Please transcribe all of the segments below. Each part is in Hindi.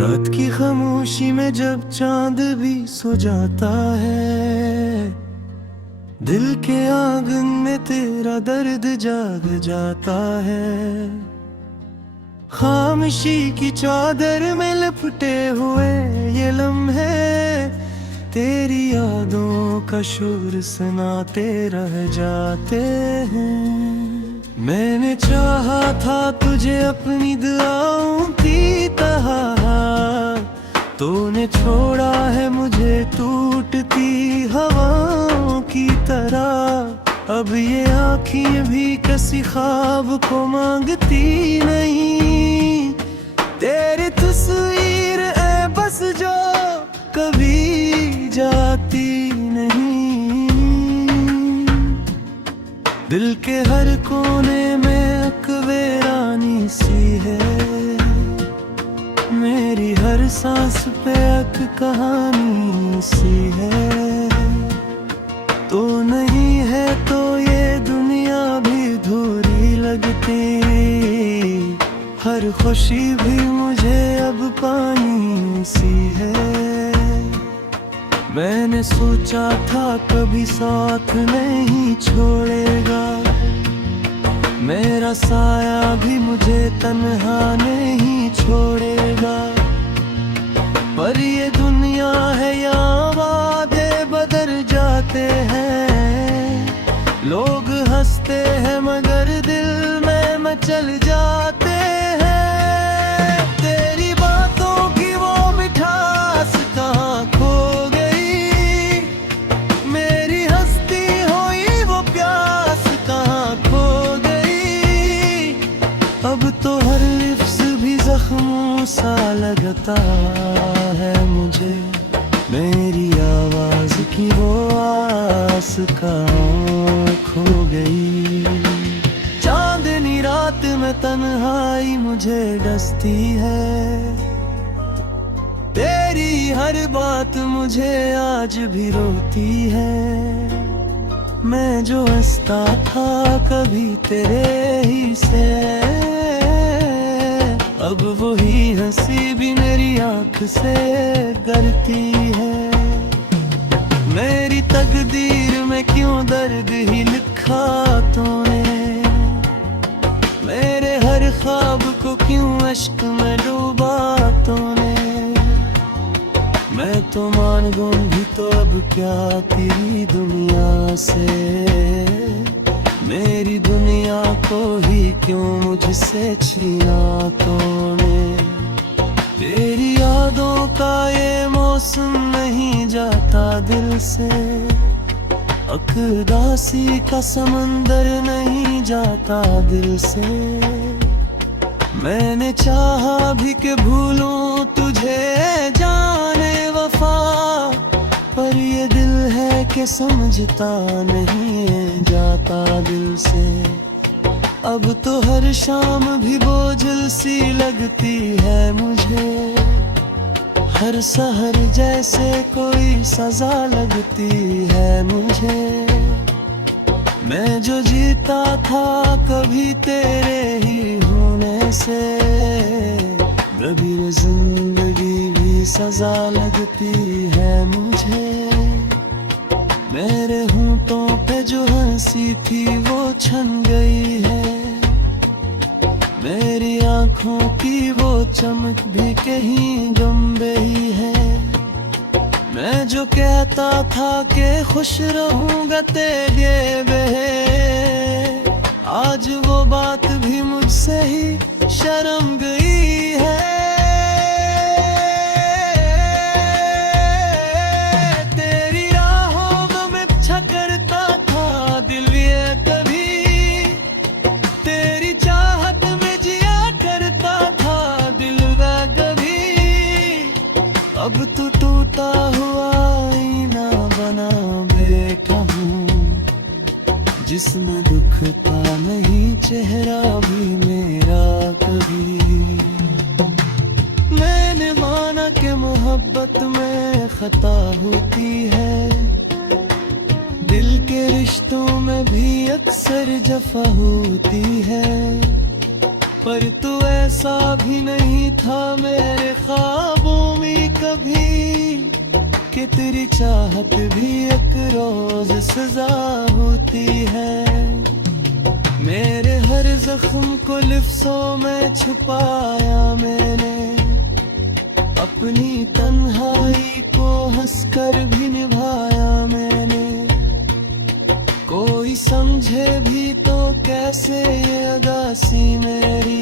रात की खामोशी में जब चांद भी सो जाता है, दिल के आंगन में तेरा दर्द जाग जाता है। खामोशी की चादर में लिपटे हुए ये लम्हे तेरी यादों का शोर सुनाते रह जाते हैं। मैंने चाहा था तुझे अपनी दुआओं की तरह, तूने छोड़ा है मुझे टूटती हवाओं की तरह। अब ये आँखें भी किसी ख्वाब को मांगती नहीं, तेरी तस्वीर है बस जो कभी जाती नहीं। दिल के हर कोने में एक वीरानी सी है, मेरी हर सांस पे एक कहानी सी है। तो नहीं है तो ये दुनिया भी अधूरी लगती, हर खुशी भी मुझे अब पानी सी है। मैंने सोचा था कभी साथ नहीं छोड़ेगा, मेरा साया भी मुझे तन्हा नहीं छोड़ेगा। पर ये दुनिया है यहाँ वादे बदल जाते हैं, लोग हंसते हैं मगर दिल में मचल जाते हैं। तेरी बातों की वो मिठास कहाँ खो गई, मेरी हस्ती हुई वो प्यास कहाँ खो गई। अब तो हर लिफ्ज़ भी जख्मों सा लगता है मुझे, मेरी आवाज की वो आस कहाँ खो गई। चांदनी रात में तन्हाई मुझे डसती है, तेरी हर बात मुझे आज भी रोती है। मैं जो हंसता था कभी तेरे ही से, अब वही हंसी भी मेरी आँख से करती है। मेरी तकदीर में क्यों दर्द ही लिखा तूने, मेरे हर ख्वाब को क्यों अश्क में डूबा तूने। मैं तो मान गूंगी तो अब क्या तेरी दुनिया से, मेरी दुनिया को ही क्यों मुझसे छीना तूने। तेरी यादों का ये मौसम नहीं जाता दिल से, अकदासी का समंदर नहीं जाता दिल से। मैंने चाहा भी कि भूलूं तुझे जाने वफा, पर ये दिल है कि समझता नहीं जाता दिल से। अब तो हर शाम भी बोझल सी लगती है मुझे, हर सहर जैसे कोई सजा लगती है मुझे। मैं जो जीता था कभी तेरे ही होने से, कभी जिंदगी भी सजा लगती है मुझे। मेरे होंठों पे जो हंसी थी वो छन गई है, मेरी आँखों की वो चमक भी कहीं गम गई है। मैं जो कहता था कि खुश रहूंगा तेरे बहे, आज वो बात भी मुझसे ही शर्म गई है। तेरी राहों में मैं पीछा करता था दिल ये कभी, तेरी चाहत में जिया करता था दिल वे कभी। अब तो टूटा हुआ आईना बना बैठा हूँ, जिसमें दुख था नहीं चेहरा भी मेरा कभी। मैंने माना कि मोहब्बत में खता होती है, दिल के रिश्तों में भी अक्सर जफा होती है। पर तू ऐसा भी नहीं था मेरे ख्वाबों में कभी, कि तेरी चाहत भी एक रोज सजा होती है। मेरे हर जख्म को लिफ्ज़ों में छुपाया मैंने, अपनी तन्हाई को हंसकर भी निभाया मैंने। कोई समझे भी तो कैसे ये अदासी मेरी,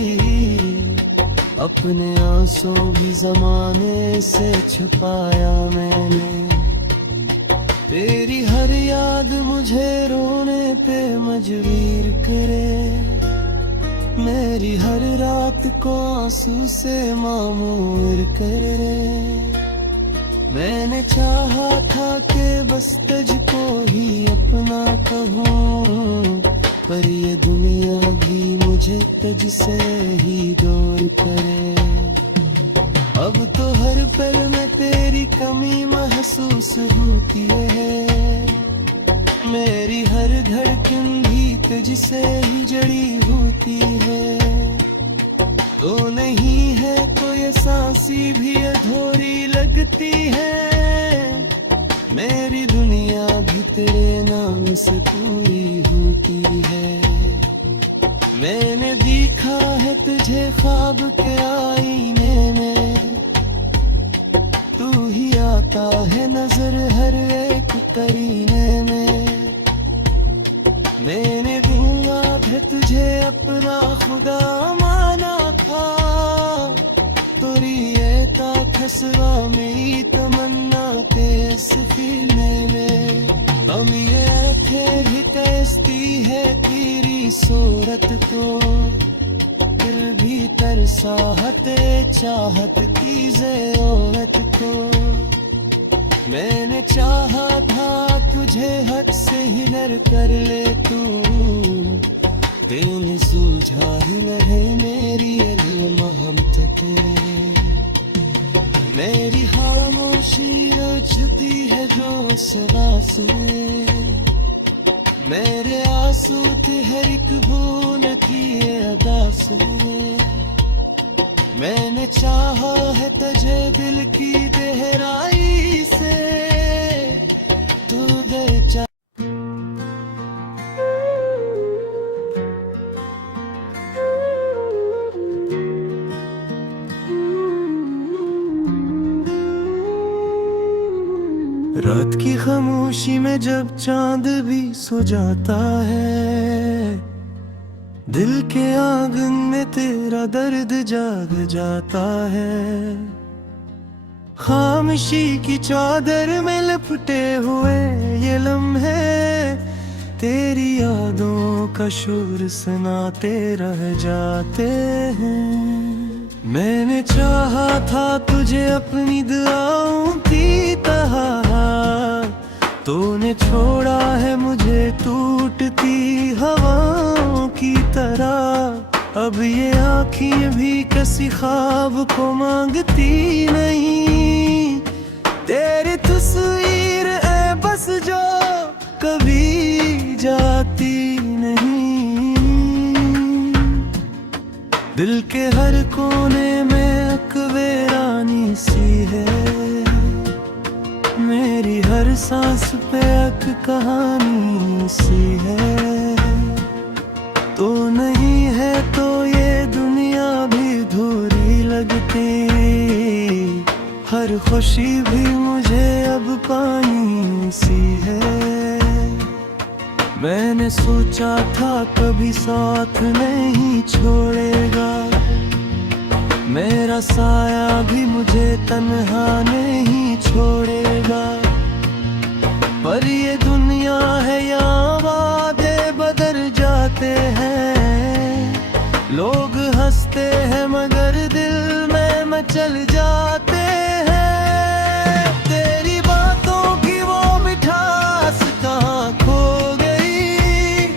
अपने आंसू भी ज़माने से छुपाया मैंने। तेरी हर याद मुझे रोने पे मजबूर करे, मेरी हर रात को आंसू से मामूर करे। मैंने चाहा था कि बस तुझको ही अपना कहूँ, पर ये दुनिया भी मुझे तुझसे ही दूर करे। अब तो हर पल में तेरी कमी महसूस होती है, मेरी हर धड़कन भी तुझसे ही जड़ी होती है। तो नहीं है तो ये सांसी भी अधूरी लगती है, मेरी दुनिया भी तेरे नाम से पूरी होती है। मैंने देखा है तुझे ख्वाब के आईने में, तू ही आता है नजर हर एक करीने में। मैंने दूंगा भी तुझे अपना खुदा माना था, तुरी ये ता खसरा मेरी तमन्ना तेस फिरने में। हम ये थे भी कैसी है तेरी सूरत, तो फिर भी तरसाहते चाहत तीजे औरत को। मैंने चाहा था तुझे हद से ही डर कर ले तू, दिल सूझा ही रहे मेरी मोहब्बत तेरे। मेरी खामोशी रचती है जो सदा सुने, मेरे आंसू थे हर एक बूंद की अदा सुने। मैंने चाहा है तुझे दिल की गहराई से, तू दे रात की खामोशी में जब चांद भी सो जाता है, दिल के आंगन में तेरा दर्द जाग जाता है। खामोशी की चादर में लिपटे हुए ये लम्हे, तेरी यादों का शोर सुनाते रह जाते हैं। मैंने चाहा था तुझे अपनी दुआओं की तरह, तूने छोड़ा है मुझे टूटती हवाओं की तरह। अब ये आँखें भी किसी ख्वाब को मांगती नहीं, तेरी तस्वीर है बस जो कभी जाती नहीं। दिल के हर कोने में एक वीरानी सी है, मेरी हर सांस पे एक कहानी सी है। तो नहीं है तो ये दुनिया भी अधूरी लगती, हर खुशी भी मुझे अब पानी सी है। मैंने सोचा था कभी साथ नहीं छोड़ेगा, मेरा साया भी मुझे तन्हा नहीं छोड़ेगा। पर ये दुनिया है यहाँ वादे बदल जाते हैं, लोग हंसते हैं मगर दिल में मचल जाते हैं। तेरी बातों की वो मिठास कहाँ खो गई,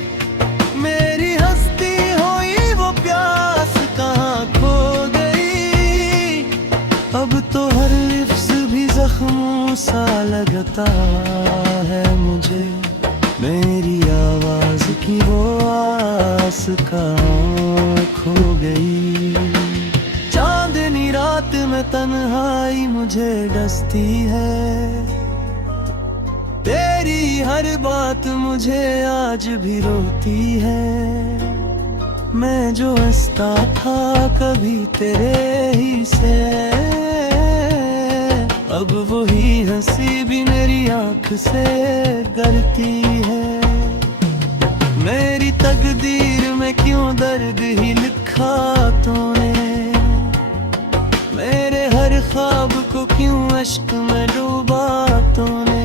मेरी हस्ती हुई वो प्यास कहाँ खो गई। अब तो हर लिफ्ज़ भी जख्मों सा लगता है मुझे, मेरी आवाज की वो आवाज एहसास का खो गई। चांदनी रात में तन्हाई मुझे डसती है, तेरी हर बात मुझे आज भी रोती है। मैं जो हंसता था कभी तेरे ही से, अब वही हंसी भी मेरी आँख से करती है। मेरी तकदीर में क्यों दर्द ही लिखा तूने, मेरे हर ख्वाब को क्यों अश्क में डूबा तूने।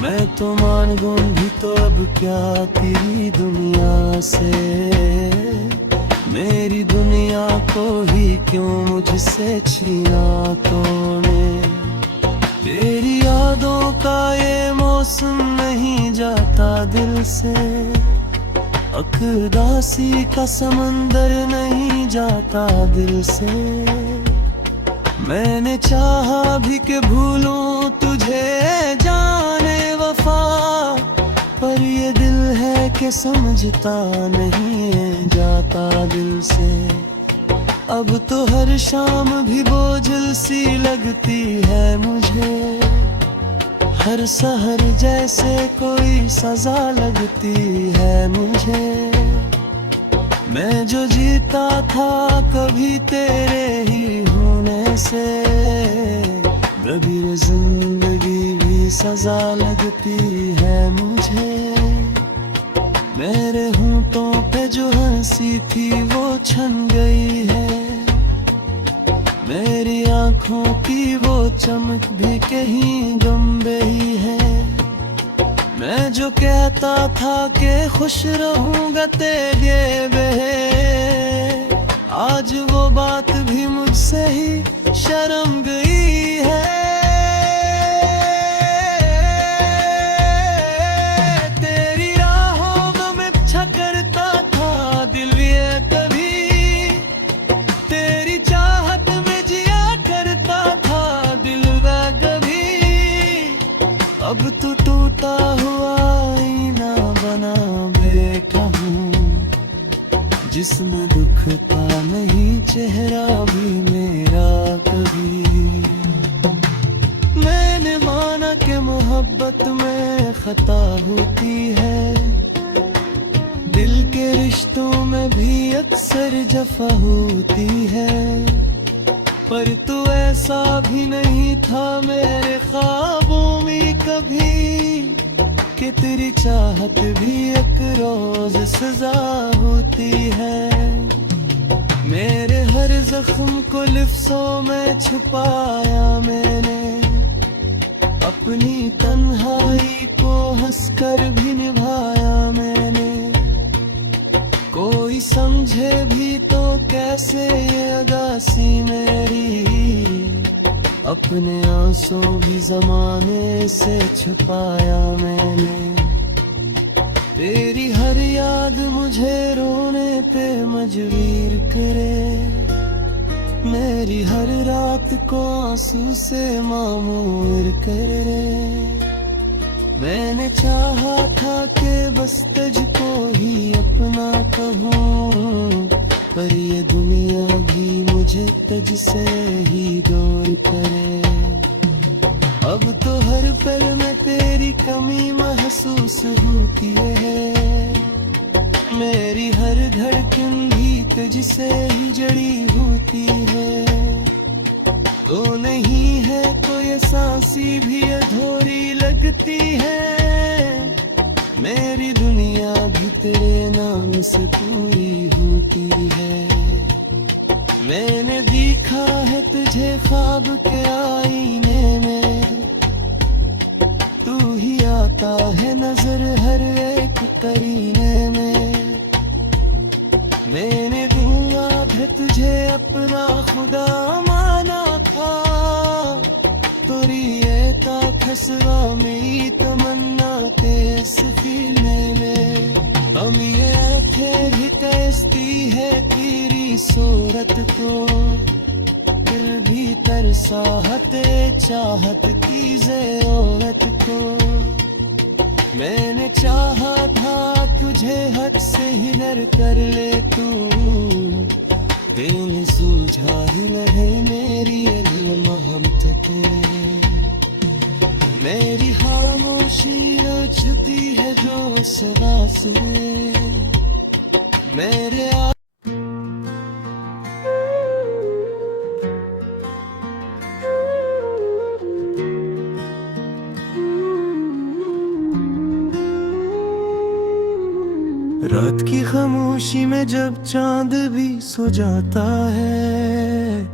मैं तो मान गूंगी तो अब क्या तेरी दुनिया से, मेरी दुनिया को ही क्यों मुझसे छीना तूने। तेरी यादों का ये मौसम नहीं जाता दिल से, अकदासी का समंदर नहीं जाता दिल से। मैंने चाहा भी कि भूलूं तुझे जाने वफा, पर ये दिल है कि समझता नहीं जाता दिल से। अब तो हर शाम भी बोझल सी लगती है मुझे, हर सहर जैसे कोई सजा लगती है मुझे। मैं जो जीता था कभी तेरे ही होने से, कभी जिंदगी भी सजा लगती है मुझे। मेरे होंठों पे जो हंसी थी वो छन गई है, मेरी आँखों की वो चमक भी कहीं गम गई है। मैं जो कहता था कि खुश रहूंगा तेरे बहे, आज वो बात भी मुझसे ही शर्म गई है। तेरी राहों में मैं पीछा करता था दिल ये कभी, तेरी चाहत में जिया करता था दिल वह कभी। अब तो टूटा हुआ आईना बना बैठा हूँ, जिसमें दुख का नहीं चेहरा भी मेरा कभी। मैंने माना कि मोहब्बत में खता होती है, दिल के रिश्तों में भी अक्सर जफा होती है। पर तू ऐसा भी नहीं था मेरे ख्वाबों में कभी, कि तेरी चाहत भी एक रोज सजा होती है। मेरे हर जख्म को लिफ्ज़ों में छुपाया मैंने, अपनी तन्हाई को हंसकर भी निभाया मैंने। कोई समझे भी तो कैसे ये अगासी मेरी, अपने आंसू भी जमाने से छुपाया मैंने। तेरी हर याद मुझे रोने पे मजबूर करे, मेरी हर रात को आंसू से मामूर करे। मैंने चाहा था कि बस तुझको ही अपना कहूँ, पर ये दुनिया भी मुझे तुझसे ही दूर करे। अब तो हर पल में तेरी कमी महसूस होती है, मेरी हर धड़कन भी तुझसे ही जड़ी होती है। तो नहीं है तो ये सांसी भी अधूरी लगती है, मेरी दुनिया भी तेरे नाम से पूरी होती है। मैंने देखा है तुझे ख्वाब के आईने में, तू ही आता है नजर हर एक करीने में। मैंने दूंगा भी तुझे अपना खुदा माना था, तोरी ये खसवा मेरी तमन्ना तेस फिरने में। हम ये थे भी कैसती है तेरी सूरत को, फिर भी तरसाहते चाहत की ज़रूरत को। मैंने चाहा था तुझे हद से ही डर कर ले तू, दिल सूझा ही रहे मेरी मोहब्बत के। मेरी खामोशी रचती है जो सदा से मेरे रात की खामोशी में जब चांद भी सो जाता है,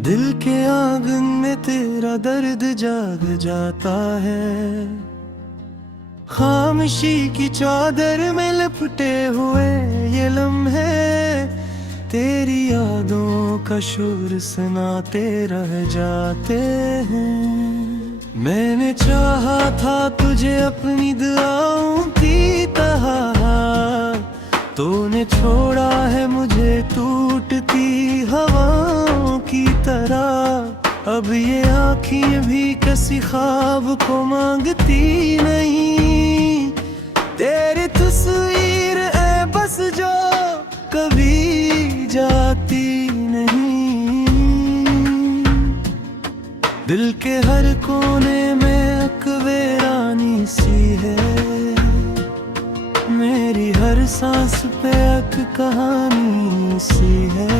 दिल के आंगन में तेरा दर्द जाग जाता है। खामोशी की चादर में लपटे हुए ये लम्हे तेरी यादों का शोर सुनाते रह जाते हैं। मैंने चाहा था तुझे अपनी दुआओं की तरह, तूने छोड़ा है मुझे टूटती हवाओं की तरह। अब ये आँखें भी किसी ख्वाब को मांगती नहीं, तेरी तस्वीर है बस जो कभी जाती नहीं। दिल के हर कोने में अकवेरानी सी है, मेरी हर सांस पे एक कहानी सी है।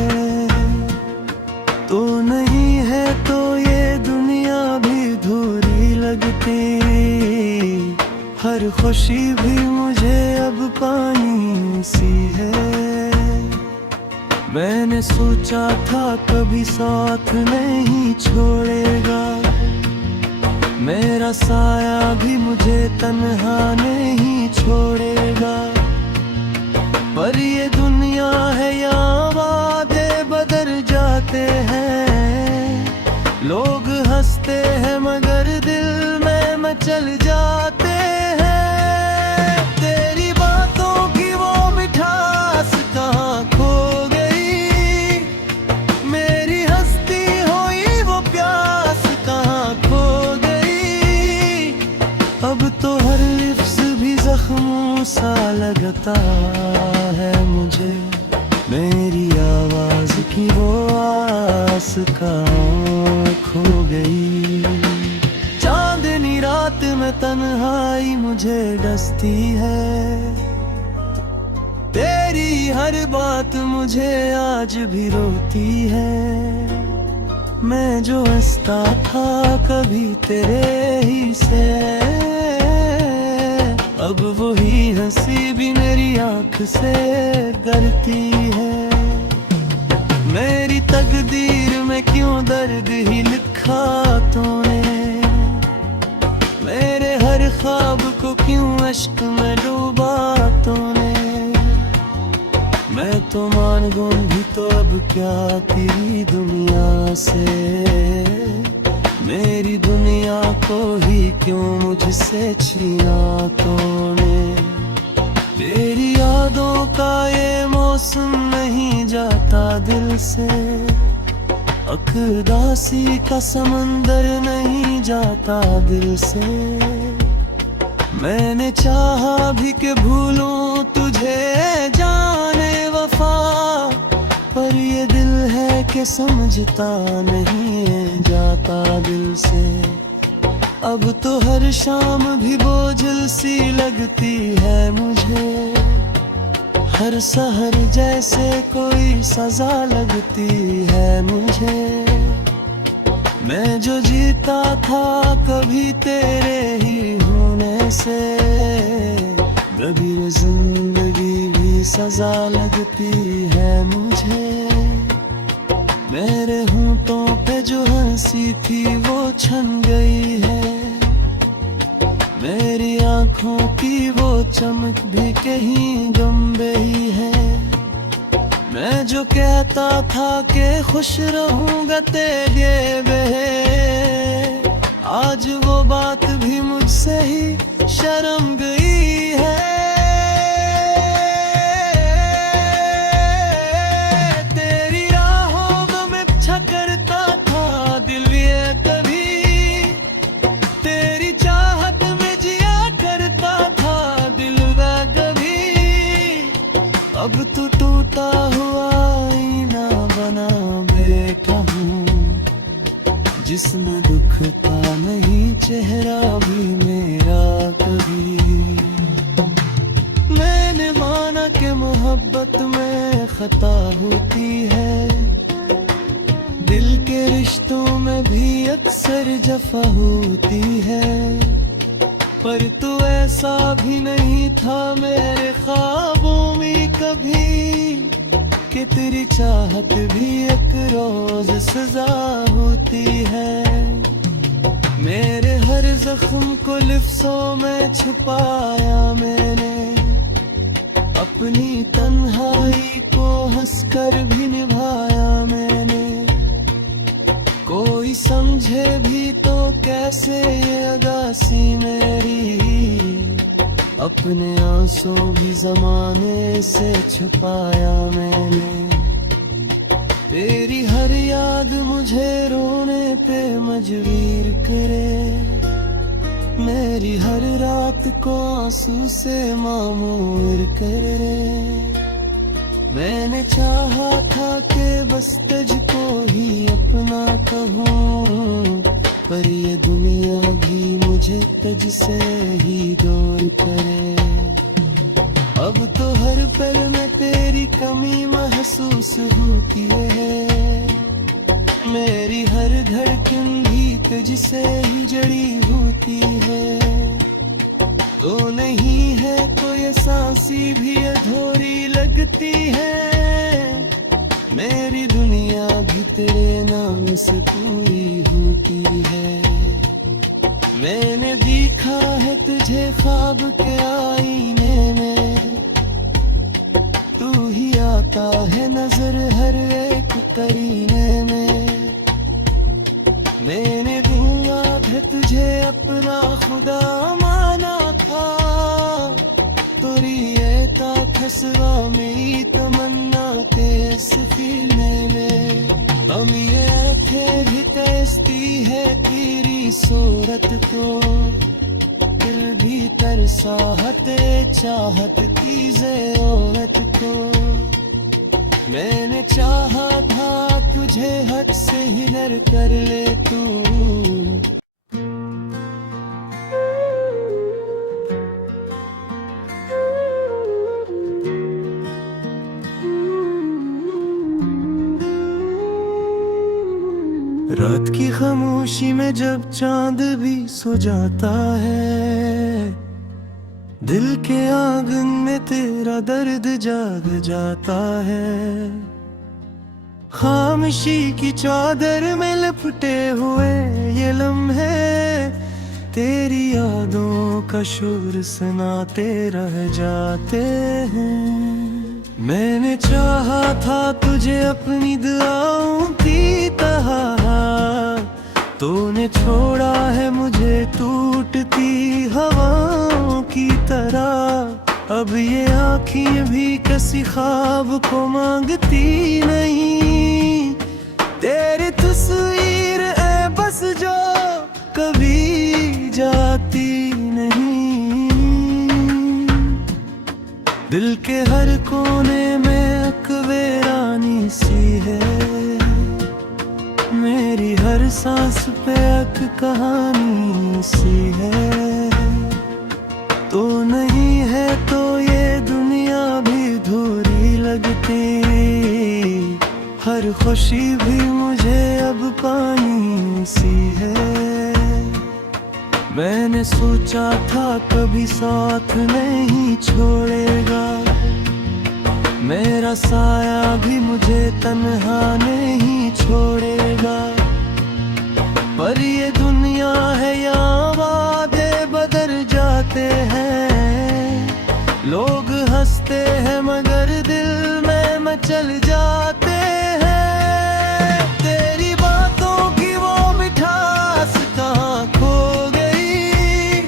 तो नहीं है तो ये दुनिया भी अधूरी लगती, हर खुशी भी मुझे अब पानी सी है। मैंने सोचा था कभी साथ नहीं छोड़ेगा, मेरा साया भी मुझे तन्हा नहीं छोड़ेगा। पर ये दुनिया है यहाँ वादे बदल जाते हैं, लोग हंसते हैं मगर दिल में मचल जाते हैं। तेरी बातों की वो मिठास कहाँ खो गई, मेरी हस्ती हुई वो प्यास कहाँ खो गई। अब तो हर लिफ्स भी जख्मों सा लगता है मुझे, मेरी आवाज की वो आस कहाँ खो गई। चांदनी रात में तन्हाई मुझे डसती है, तेरी हर बात मुझे आज भी रोती है। मैं जो हंसता था कभी तेरे ही से, अब वही हंसी भी मेरी आँख से करती है। मेरी तकदीर में क्यों दर्द ही लिखा तूने, मेरे हर ख्वाब को क्यों अश्क में डूबा तूने। मैं तो मान गूं भी तो अब क्या तेरी दुनिया से, मेरी दुनिया को ही क्यों मुझसे छीना तूने। तेरी यादों का ये मौसम नहीं जाता दिल से, अकदासी का समंदर नहीं जाता दिल से। मैंने चाहा भी कि भूलूं तुझे जाने वफा, पर ये दिल है कि समझता नहीं जाता दिल से। अब तो हर शाम भी बोझल सी लगती है मुझे, हर सहर जैसे कोई सजा लगती है मुझे। मैं जो जीता था कभी तेरे ही होने से, कभी जिंदगी भी सजा लगती है मुझे। मेरे होंठों पे जो हंसी थी वो छन गई है, मेरी आँखों की वो चमक भी कहीं गम गई है। मैं जो कहता था कि खुश रहूंगा तेरे बहे, आज वो बात भी मुझसे ही शर्म गई है। तेरी राहों में मैं पीछा करता था दिल ये कभी, तेरी चाहत में जिया करता था दिल वह कभी। दुखता नहीं चेहरा भी मेरा कभी। मैंने माना कि मोहब्बत में खता होती है, दिल के रिश्तों में भी अक्सर जफा होती है, पर तू ऐसा भी नहीं था मेरे ख्वाबों में कभी, कि तेरी चाहत भी एक रोज सजा होती है। मेरे हर जख्म को लिफ्ज़ों में छुपाया मैंने, अपनी तन्हाई को हंसकर भी निभाया मैंने। कोई समझे भी तो कैसे ये अगासी मेरी, अपने आंसू भी ज़माने से छुपाया मैंने। तेरी हर याद मुझे रोने पे मजबूर करे, मेरी हर रात को आंसू से मामूर करे। मैंने चाहा था कि बस तुझको ही अपना कहूँ, पर ये दुनिया भी मुझे तुझसे ही दूर करे। अब तो हर पल में तेरी कमी महसूस होती है, मेरी हर धड़कन भी तुझसे ही जड़ी होती है। तो नहीं है तो ये सांसी भी अधूरी लगती है, मेरी दुनिया भी तेरे नाम से पूरी होती है। मैंने देखा है तुझे ख्वाब के आईने में, तू ही आता है नजर हर एक करीने में। मैंने दुआ है तुझे अपना खुदा माना था, तुरी एता खसरा मेरी तमन्ना तेस फिल्मे में। हम ये थे भी तेस्ती है तेरी सूरत तो, फिर भी तरसाहते चाहत तीजे औरत को। मैंने चाहा था तुझे हद से ही डर कर ले तू, रात की खामोशी में जब चांद भी सो जाता है, दिल के आंगन में तेरा दर्द जाग जाता है। खामोशी की चादर में लिपटे हुए ये लम्हे, तेरी यादों का शोर सुनाते रह जाते हैं। मैंने चाहा था तुझे अपनी दुआओं की तरह, तूने छोड़ा है मुझे टूटती हवाओं की तरह। अब ये आँखें भी किसी ख्वाब को मांगती नहीं, तेरी तस्वीर है बस जो कभी जाती नहीं। दिल के हर कोने में अकवेरानी सी है, मेरी हर सांस पे एक कहानी सी है। तो नहीं है तो ये दुनिया भी अधूरी लगती, हर खुशी भी मुझे अब पानी सी है। मैंने सोचा था कभी साथ नहीं छोड़ेगा, मेरा साया भी मुझे तन्हा नहीं छोड़ेगा। पर ये दुनिया है यहाँ वादे बदल जाते हैं, लोग हंसते हैं मगर दिल में मचल जाते हैं। तेरी बातों की वो मिठास कहाँ खो गई,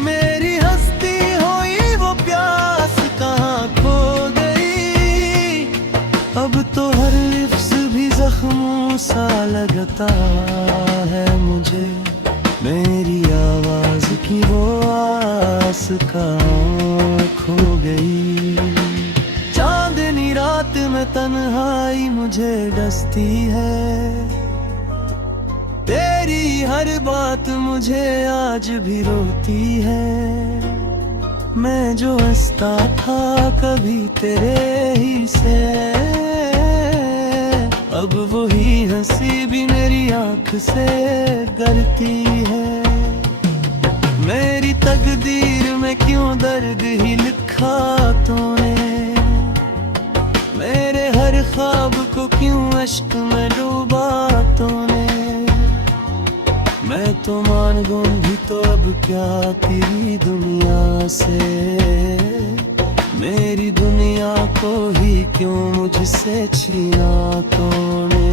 मेरी हस्ती हुई वो प्यास कहाँ खो गई। अब तो हर लिफ्ज़ भी जख्मों सा लगता है मुझे, मेरी आवाज की वो आस कहाँ खो गई। चांदनी रात में तन्हाई मुझे डसती है, तेरी हर बात मुझे आज भी रोती है। मैं जो हंसता था कभी तेरे ही से, अब वही हंसी भी मेरी आंख से गरती है। मेरी तकदीर में क्यों दर्द ही लिखा तूने, मेरे हर ख्वाब को क्यों अश्क में डूबा तूने। मैं तो मान गूं भी तो अब क्या तेरी दुनिया से, मेरी दुनिया को ही क्यों मुझसे छीना तूने।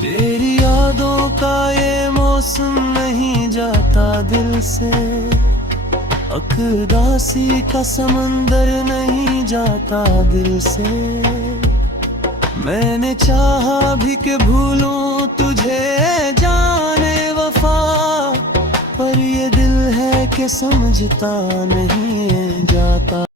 तेरी यादों का ये मौसम नहीं जाता दिल से, अकदासी का समंदर नहीं जाता दिल से। मैंने चाहा भी कि भूलूं तुझे जाने वफा, पर ये दिल है कि समझता नहीं जाता।